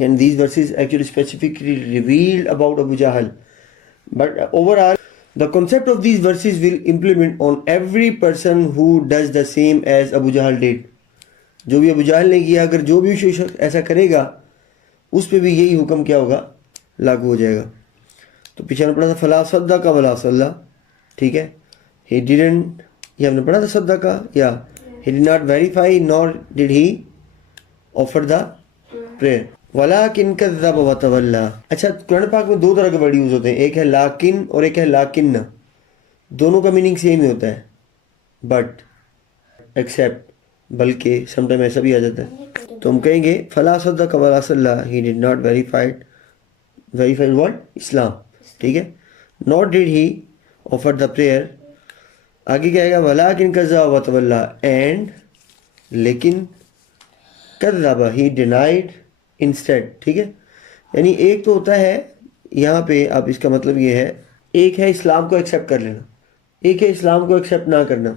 And these verses actually specifically revealed about Abu Jahl. But overall, the concept of these verses will implement on every person who does the same as Abu Jahl did. جو بھی ابو جہل نے کیا، اگر جو بھی شخص ایسا کرے گا اس پہ بھی یہی حکم کیا ہوگا، لاگو ہو جائے گا. تو پیچھے ہم نے پڑھا تھا فلا صدق ولا صلی، ٹھیک ہے. ہی ڈیڈنٹ، یہ ہم نے پڑھا تھا صدق یا ہی ڈid not verify nor did he offer the prayer. وَلَكِنْ كَذَّبَ وَتَوَلَّى. اچھا، قرآن پاک میں دو طرح کے ورڈ یوز ہوتے ہیں، ایک ہے لاکن اور ایک ہے لاکن. دونوں کا میننگ سیم ہی ہوتا ہے، بٹ، ایکسیپٹ، بلکہ سم ٹائم ایسا بھی آ جاتا ہے. تو ہم کہیں گے فلا صدق ولا صلی، he did not verified what؟ اسلام، ٹھیک ہے. nor did he offer the prayer. آگے کیا آئے گا؟ وَلَكِنْ كَذَّبَ وَتَوَلَّى، اینڈ لیکن کذب، he denied instead. ٹھیک ہے. یعنی ایک تو ہوتا ہے یہاں پہ، اب اس کا مطلب یہ ہے، ایک ہے اسلام کو ایکسیپٹ کر لینا، ایک ہے اسلام کو ایکسیپٹ نہ کرنا،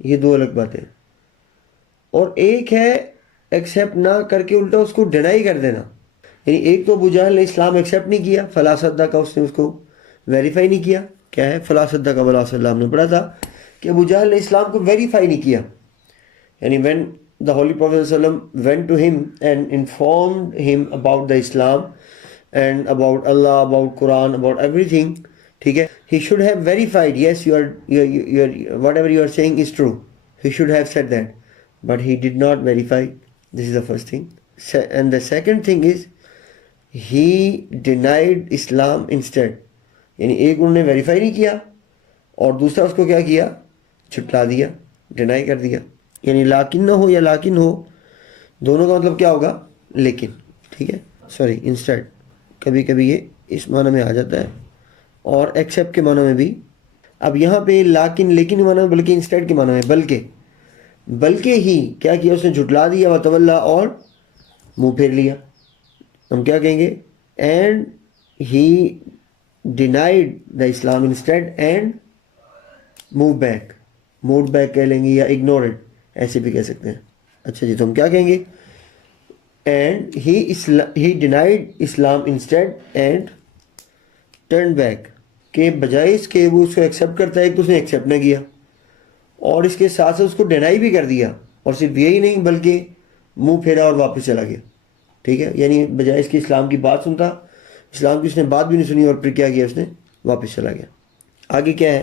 یہ دو الگ باتیں. اور ایک ہے ایکسیپٹ نہ کر کے الٹا اس کو ڈینائی کر دینا. یعنی ایک تو ابو جہل نے اسلام ایکسیپٹ نہیں کیا، فلا صدق کا، اس نے اس کو ویریفائی نہیں کیا. کیا ہے؟ فلا صدق ولا صلی. ہم نے پڑھا تھا کہ ابو جہل نے اسلام کو ویریفائی نہیں کیا. یعنی when the Holy Prophet ﷺ went to him and informed him about the Islam and about Allah, about Quran, about everything, ٹھیک ہے, he should have verified, yes, you are whatever you are saying is true. He should have said that, but he did not verify. This is the first thing. And the second thing is he denied Islam instead. یعنی ایک انہوں نے verify نہیں کیا اور دوسرا اس کو کیا کیا؟ چھٹلا دیا، ڈینائی کر دیا. یعنی لاکن نہ ہو یا لاکن ہو، دونوں کا مطلب کیا ہوگا؟ لیکن. ٹھیک ہے، سوری، انسٹیڈ. کبھی کبھی یہ اس معنی میں آ جاتا ہے اور ایکسیپٹ کے معنی میں بھی. اب یہاں پہ لاکن، لیکن کے معنی میں، بلکہ انسٹیڈ کے معنی میں، بلکہ ہی کیا کیا؟ اس نے جھٹلا دیا، وتولا، اور منہ پھیر لیا. ہم کیا کہیں گے؟ And he denied the Islam instead and move back کہہ لیں گے، یا اگنورڈ، ایسے بھی کہہ سکتے ہیں. اچھا جی، تو ہم کیا کہیں گے؟ And he denied Islam instead and turn back, کہ بجائے اس کے وہ اس کو ایکسیپٹ کرتا ہے، ایک تو اس نے ایکسیپٹ نہ کیا اور اس کے ساتھ اس کو ڈینائی بھی کر دیا، اور صرف یہی نہیں بلکہ منہ پھیرا اور واپس چلا گیا. ٹھیک ہے، یعنی بجائے اس کے اسلام کی بات سنتا، اسلام کی اس نے بات بھی نہیں سنی، اور پھر کیا کیا؟ اس نے واپس چلا گیا. آگے کیا ہے؟